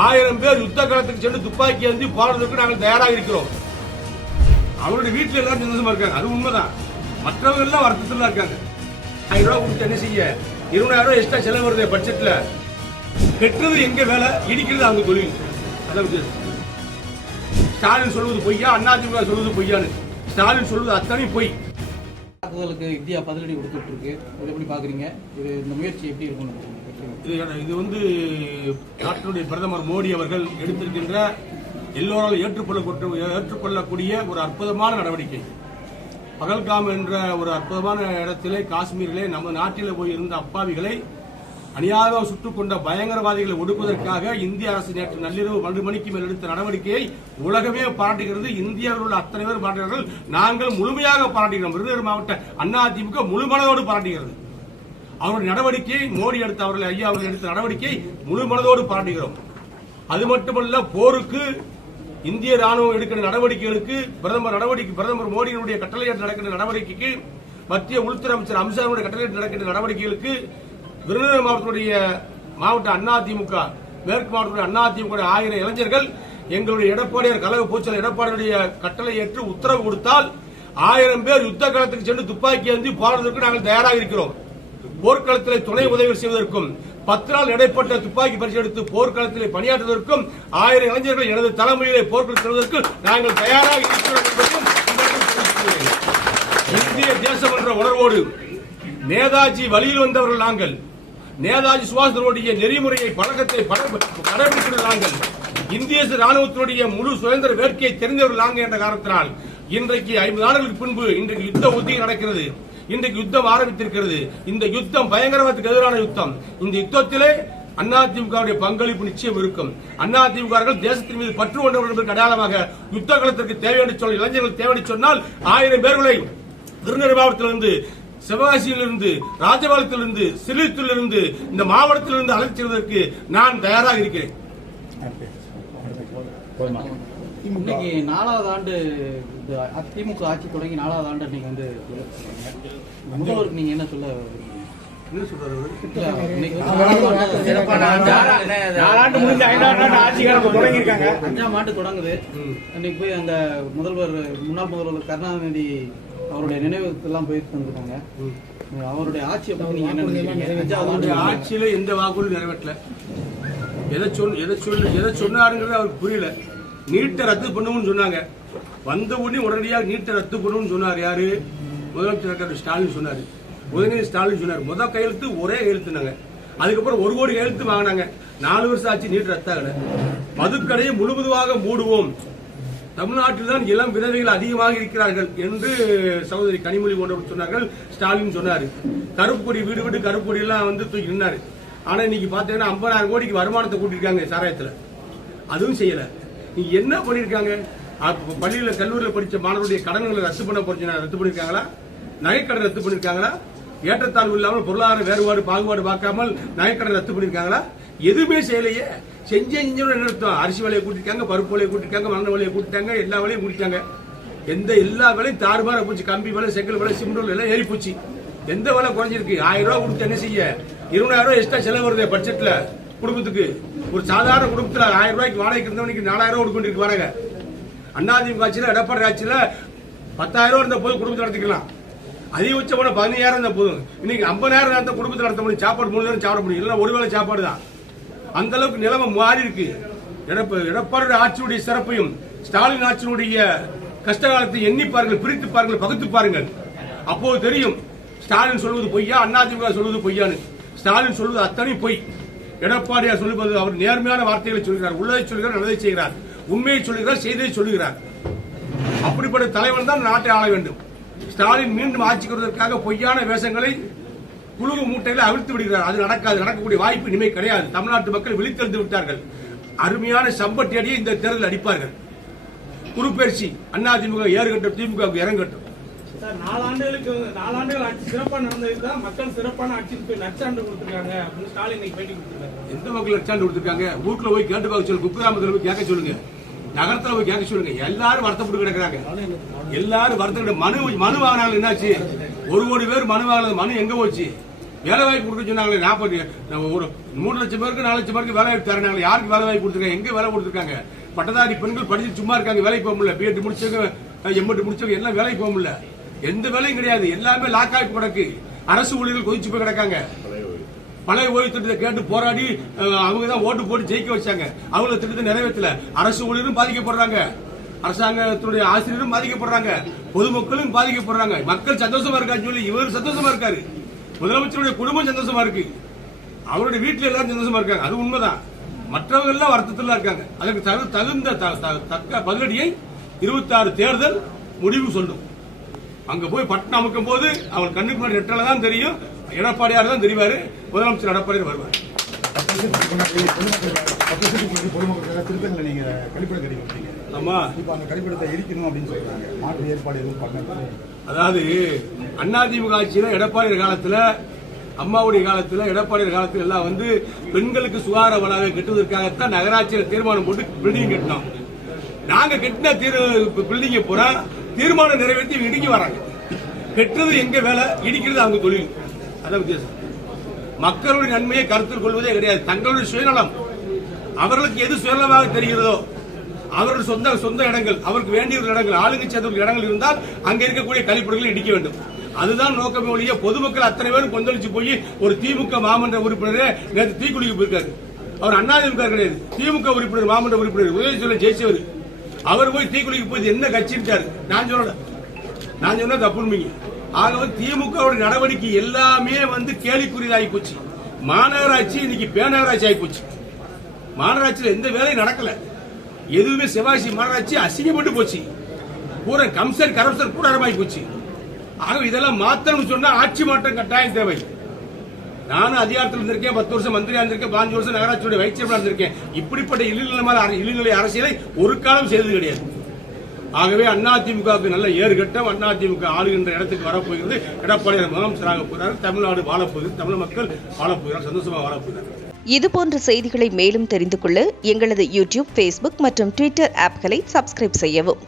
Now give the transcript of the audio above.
1000 பேர் யுத்த காலத்துக்கு சென்று துப்பாக்கி ஏந்தி போராடுவதற்கு நாங்கள் தயாராக இருக்கிறோம். அவருடைய வீட்டில் எல்லாரும் சந்தோஷமா இருக்காங்க, அது உண்மைதான். மற்றவங்க எல்லாம் வருத்தத்தில் இருக்காங்க. 1000 ரூபாய் கொடுத்து என்ன செய்ய, 20000 ரூபாய் எக்ஸ்ட்ரா செலவு வருது பட்ஜெட்ல. கெட்டுறது எங்க வேலை, இடிக்கிறது அவங்க தொழில். அதான் வித்தியாசம். ஸ்டாலின் சொல்வது பொய்யா, அதிமுக சொல்வது பொய்யான்னு? ஸ்டாலின் சொல்வது அத்தனை பொய். தாக்குதலுக்கு இந்தியா பதிலடி கொடுத்துட்டு இருக்கு. எப்படி பாக்குறீங்க இந்த முயற்சி எப்படி இருக்கும்? இது நாட்டினுடைய பிரதமர் மோடி அவர்கள் எடுத்திருக்கின்ற எல்லோராலும் ஏற்றுக்கொள்ளக்கூடிய ஒரு அற்புதமான நடவடிக்கை. பகல்காம் என்ற ஒரு அற்புதமான இடத்திலே, காஷ்மீரிலே நமது நாட்டில் போய் இருந்த அப்பாவிகளை அநியாயமாக சுட்டுக் கொண்ட பயங்கரவாதிகளை ஒடுக்குவதற்காக இந்திய அரசு நேற்று நள்ளிரவு 12 மணிக்கு மேல் எடுத்த நடவடிக்கையை உலகமே பாராட்டுகிறது. இந்தியாவில் உள்ள அத்தனை பேர் பாராட்டுகிறார்கள். நாங்கள் முழுமையாக பாராட்டுகிறோம். விருதுநகர் மாவட்ட அதிமுக முழுமனதோடு பாராட்டுகிறது. அவருடைய நடவடிக்கையை, மோடி எடுத்த ஐயா அவர்கள் எடுத்த நடவடிக்கையை முழுமனதோடு பாராட்டுகிறோம். அது மட்டுமல்ல, போருக்கு இந்திய ராணுவம் எடுக்கிற நடவடிக்கைகளுக்கு பிரதமர் மோடியினுடைய கட்டளையிட்டு நடக்கின்ற நடவடிக்கைக்கு, மத்திய உள்துறை அமைச்சர் அமித்ஷாவுடைய கட்டளையிட்டு நடக்கின்ற நடவடிக்கைகளுக்கு விருதுநகர் மாவட்ட அதிமுக, மேற்கு மாவட்டத்துடைய அதிமுக 1000 இளைஞர்கள் எங்களுடைய எடப்பாடியார் கழக பொதுச்செயலர் எடப்பாடியுடைய கட்டளை ஏற்று உத்தரவு கொடுத்தால் 1000 பேர் யுத்த காலத்துக்கு சென்று துப்பாக்கி ஏந்தி போராடுவதற்கு நாங்கள் தயாராக இருக்கிறோம். போர்க்களத்தில் துணை உதவி செய்வதற்கும் 10 நாள் இடைப்பட்ட துப்பாக்கி பரிசு எடுத்து போர்க்களத்தில் பணியாற்றுவதற்கும் 1000 இளைஞர்கள் எனது தலைமையிலே போர்க்களத்தில் செல்வதற்கு நாங்கள் தயாராக இருக்கிறோம் என்பதையும் இந்திய தேசம் என்ற உணர்வோடு நேதாஜி வழியில் வந்தவர்கள் நாங்கள். நேதாஜி சுபாஷனுடைய நெறிமுறையை, பழக்கத்தை கடைபிடிக்கிற நாங்கள். இந்திய ராணுவத்தினுடைய முழு சுதந்திர வேட்கையை தெரிந்தவர்கள் நாங்கள் என்ற காரணத்தினால் இன்றைக்கு 50 ஆண்டுகளுக்கு பின்பு இன்றைக்கு யுத்த உத்திகள் நடக்கிறது. இன்றைக்கு யுத்தம் ஆரம்பித்திருக்கிறது. இந்த யுத்தம் பயங்கரவாதத்துக்கு எதிரான யுத்தம். இந்த யுத்தத்திலே அதிமுகவுடைய பங்களிப்பு நிச்சயம் இருக்கும். அதிமுக தேசத்தின் மீது பற்று கொண்டவர்கள் என்பதற்கு அடையாளமாக யுத்த காலத்திற்கு தேவையான சொன்னால், இளைஞர்கள் தேவையான சொன்னால் 1000 பேர்களை விருதுநகர் மாவட்டத்திலிருந்து, சிவகாசியிலிருந்து, ராஜபாளையத்திலிருந்து, சிலித்திலிருந்து, இந்த மாவட்டத்திலிருந்து அழைத்து செல்வதற்கு நான் தயாராக இருக்கிறேன். இன்னைக்கு 4வது ஆண்டு அதிமுக ஆட்சி தொடங்கி 4வது ஆண்டு நீங்க முதல்வருக்கு நீங்க என்ன சொல்ல? அஞ்சாம் ஆண்டு தொடங்குது. இன்னைக்கு போய் அந்த முன்னாள் முதல்வர் கருணாநிதி அவருடைய நினைவுக்கெல்லாம் போயிட்டு வந்திருக்காங்க. அவருடைய ஆட்சியை பத்தி நீங்க என்ன நினைக்கிறீங்க? ஆட்சியில எந்த வாக்குறுதியும் நிறைவேற்றல. எதை சொன்னாருங்கிறது அவருக்கு புரியல. நீட்டை ரத்து பண்ணுவோம்னு சொன்னாங்க. வந்த உடனே உடனடியாக நீட்டை ரத்து பண்ணுவோம்னு சொன்னார். யாரு? முதலமைச்சர் ஸ்டாலின் சொன்னாரு. உதயநிதி ஸ்டாலின் சொன்னார். முதல் கையெழுத்து ஒரே கையெழுத்துனாங்க. அதுக்கப்புறம் 1 கோடி கையெழுத்து வாங்கினாங்க. 4 வருஷம் ஆச்சு, நீட் ரத்தாகல. மதுக்கடையை முழுவதுமாக மூடுவோம். தமிழ்நாட்டில் தான் இளம் விதவைகள் அதிகமாக இருக்கிறார்கள் என்று சகோதரி கனிமொழி போன்றவர் சொன்னார்கள். ஸ்டாலின் சொன்னாரு. கருப்பு கொடி, வீடு வீடு கருப்பு கொடி எல்லாம் தூக்கி நின்னாரு. ஆனா இன்னைக்கு பாத்தீங்கன்னா 50,000 கோடிக்கு வருமானத்தை கூட்டிருக்காங்க சாராயத்துல. அதுவும் செய்யல. நீங்க என்ன பண்ணிருக்காங்க? பள்ளியில, கல்லூரியில் படிச்ச மாணவருடைய கடன்களை ரத்து பண்ணிருக்காங்களா? நகைக்கடன் ரத்து பண்ணிருக்காங்களா? ஏற்றத்தாழ்வு இல்லாமல் பொருளாதார வேறுபாடு பாகுபாடு பார்க்காமல் நகைக்கடன் ரத்து பண்ணிருக்காங்களா? எதுவுமே செய்யலையே. செஞ்சோம் என்ன அர்த்தம்? அரிசி விலையை கூட்டிருக்காங்க, பருப்பு விலையை கூட்டிருக்காங்க, மண்ணெண்ணெய் விலையை கூட்டிட்டாங்க, எல்லா விலையும் கூட்டிட்டாங்க. எல்லா விலையும் தாறுமாற போச்சு. கம்பி விலை, செங்கல் விலை, சிமெண்ட் எல்லாம் ஏறி போச்சு. எந்த விலை குறைஞ்சிருக்கு? 1000 ரூபாய் கொடுத்து என்ன செய்ய? 20000 ரூபாய் எக்ஸ்ட்ரா செலவு வருது பட்ஜெட்ல குடும்பத்துக்கு. ஒரு சாதாரண குடும்பத்தில் 1000 ரூபாய்க்கு வாடகைக்கு இருந்தவனுக்கு 4000 ரூபாய் கொடுக்கிட்டு வாடகை. அதிமுக ஆட்சியில், எடப்பாடி ஆட்சியில் 10,000 ரூபாய் இருந்த போது குடும்பத்தை நடத்திக்கலாம். அதிகபட்சம் போன 15,000 இருந்த போதும். இன்னைக்கு 50,000 இருந்த குடும்பத்தை நடத்த முடியும். சாப்பாடு 3 நேரம் சாப்பிட முடியும். இல்லைன்னா ஒரு வேளை சாப்பாடு தான். அந்த அளவுக்கு நிலைமை மாறி இருக்கு. எடப்பாடி ஆட்சியுடைய சிறப்பையும் ஸ்டாலின் ஆட்சியினுடைய கஷ்டகாலத்தை எண்ணிப்பார்கள், பிரித்துப்பார்கள், பகுத்துப்பாருங்கள். அப்போது தெரியும் ஸ்டாலின் சொல்வது பொய்யா, அதிமுக சொல்வது பொய்யான்னு. ஸ்டாலின் சொல்வது அத்தனை பொய். எடப்பாடியார் சொல்லுவது அவர் நேர்மையான வார்த்தைகளை சொல்கிறார், உள்ளதை சொல்கிறார், நல்லதை செய்கிறார், உண்மையை சொல்கிறார், செய்தியை சொல்லுகிறார். அப்படிப்பட்ட தலைவன் தான் நாட்டை ஆள வேண்டும். ஸ்டாலின் மீண்டும் ஆட்சிக்கு வருவதற்காக பொய்யான வேஷங்களை குழு மூட்டைகளை அவிழ்த்து விடுகிறார். அது நடக்காது. நடக்கக்கூடிய வாய்ப்பு இனிமே கிடையாது. தமிழ்நாட்டு மக்கள் விழித்தெழுந்து விட்டார்கள். அருமையான சம்பட்டி அடியை இந்த தேர்தல் அடிப்பார்கள். குறுப்பெயர்ச்சி அதிமுக ஏறுகட்டும், திமுக இறங்கட்டும். 4 ஆண்டுகள் ஆட்சி சிறப்பாக நடந்ததுதான் மக்கள் சிறப்பான ஆட்சிக்கு நற்சான்று கொடுத்திருக்காங்க அப்படின்னு ஸ்டாலின் இன்னைக்கு பேட்டி கொடுத்திருக்காங்க. எந்த மக்கள் நற்சான்று கொடுத்திருக்காங்க? வீட்டுல போய் கேட்டு பார்க்க சொல்லுங்க, குக்கிராமத்தில் போய் கேட்க சொல்லுங்க, நகரத்தில் போய் கேட்க சொல்லுங்க. எல்லாரும் வருத்தப்பட்டு கிடக்குறாங்க. எல்லாரும் வருத்தப்பட்டு மனு வாங்கினாங்க. என்னாச்சு? 1 கோடி பேர் மனு வாங்கினது. மனு எங்க போச்சு? வேலை வாய்ப்பு கொடுக்க சொன்னாங்களே 40 ஒரு 3 லட்சம் பேருக்கு 4 லட்சம் பேருக்கு வேலை வாய்ப்பு தரனாங்களே. யாருக்கு வேலை வாய்ப்பு கொடுத்துருக்காங்க? எங்க வேலை கொடுத்துருக்காங்க? பட்டதாரி பெண்கள் படிச்சு சும்மா இருக்காங்க, வேலைக்கு போக முடியல. பிஎட் முடிச்சவங்க, எம்எட் முடிச்சவங்க எல்லாம் வேலைக்கு போக முடியல. எந்த வேலையும் கிடையாது, எல்லாமே லாக் ஆகி கிடக்கு. அரசு ஊழியர்கள் கொதிச்சு போய் கிடக்காங்க. பழைய ஓய்வு திட்டத்தை கேட்டு போராடி அவங்க தான் ஓட்டு போட்டு ஜெயிக்க வச்சாங்க. அவங்க திட்டத்தை நிறைவேற்றல. அரசு ஊழியரும் பாதிக்கப்படுறாங்க, அரசாங்கத்துடைய ஆசிரியரும் பாதிக்கப்படுறாங்க, பொதுமக்களும் பாதிக்கப்படுறாங்க. மக்கள் சந்தோஷமா இருக்கான்னு சொல்லி இவர் சந்தோஷமா இருக்காரு. முதலமைச்சருடைய குடும்பம் சந்தோஷமா இருக்கு, அவருடைய வீட்டுல எல்லாரும் சந்தோஷமா இருக்காங்க. அது உண்மைதான். மற்றவர்கள் எல்லாம் வருத்தத்தில் இருக்காங்க. அதற்கு தகுந்த தக்க பதிலடியை 26 தேர்தல் முடிவு சொல்லும். அங்க போய் பட்டம் அமைக்கும் போது அவர் கண்ணுக்கு முன்னாடி ரெட்டலை தான் தெரியும். எடப்பாடியார் தான் தெரிவாரு, முதலமைச்சர் எடப்பாடியார் வருவார். திருத்தங்களை நீங்க கழிப்பிடம் கிடைக்கும். ஆமா, இப்ப அந்த கழிப்பிடத்தை இடிக்கணும் அப்படின்னு சொல்றாங்க. மாற்று ஏற்பாடு எதுவும் பண்ண? அதாவது அதிமுக ஆட்சியில எடப்பாடியார் காலத்துல, அம்மாவுடைய காலத்துல, எடப்பாடியார் காலத்துல எல்லாம் வந்து பெண்களுக்கு சுகாதார வளாகம் கட்டுவதற்காகத்தான் நகராட்சியில் தீர்மானம் போட்டு பில்டிங் கட்டினோம். நாங்க கட்டின பில்டிங்க பூரா தீர்மானம் நிறைவேற்றி இடிக்க வராங்க. கெட்டது எங்க வேலை, இடிக்கிறது அவங்க தொழில். அதான் வித்தியாசம். மக்களுடைய நன்மையை கருத்தில் கொள்வதே கிடையாது. தங்களுடைய சுயநலம், அவர்களுக்கு எது சுயநலமாக தெரிகிறதோ, அவருடைய சொந்த இடங்கள், அவருக்கு வேண்டிய இடங்கள், ஆளுங்கை சேர்ந்த இடங்கள் இருந்தால் அங்க இருக்கக்கூடிய கழிப்பிடங்களை இடிக்க வேண்டும். அதுதான் நோக்கமே ஒழிய பொதுமக்கள் அத்தனை பேரும் கொந்தளிச்சு போய் ஒரு திமுக மாமன்ற உறுப்பினரே நேற்று தீக்குளிக்கு போயிருக்காரு. அவர் அதிமுக கிடையாது, திமுக உறுப்பினர், மாமன்ற உறுப்பினர் உதயசூரியன் ஜெயிச்சவர். அவர் போய் தீக்குளிக்கு போய் என்ன கட்சி இருக்காரு? நான் சொன்ன தப்புன்னு. ஆகவே திமுக நடவடிக்கை எல்லாமே வந்து கேலிக்குறியாகி போச்சு. மாநகராட்சி இன்னைக்கு பேநகராட்சி ஆகி போச்சு. மாநகராட்சியில் எந்த வேலையும் நடக்கல. எதுவுமே சிவாசி மாநகராட்சி அசிங்கப்பட்டு போச்சு. பூரா கரப்ஷன் கூட ஆரம்பமாகி போச்சு. ஆக இதெல்லாம் மாத்தணும்னு சொன்னா ஆட்சி மாற்றம் கட்டாயம் தேவை. நானும் அதிகாரத்தில் இருந்திருக்கேன், 10 வருஷம் மந்திரியா இருந்திருக்கேன், 5 வருஷம் நகராட்சியுடைய வைஸ் சேர்மனா இருந்திருக்கேன். இப்படிப்பட்ட இழிநிலை அரசியலை ஒரு காலம் செய்தது கிடையாது. ஆகவே அதிமுகவுக்கு நல்ல ஏறுகட்டம். அதிமுக ஆளுகின்ற இடத்துக்கு வரப்போகிறது. எடப்பாடியார் முதலமைச்சராக போகிறார். தமிழ்நாடு வாழப்போகுது, தமிழ் மக்கள் வாழப்போகிறார், சந்தோஷமாக வாழப்போகிறார். இதுபோன்ற செய்திகளை மேலும் தெரிந்து கொள்ள எங்களது யூடியூப், Facebook மற்றும் Twitter ஆப்களை சப்ஸ்கிரைப் செய்யவும்.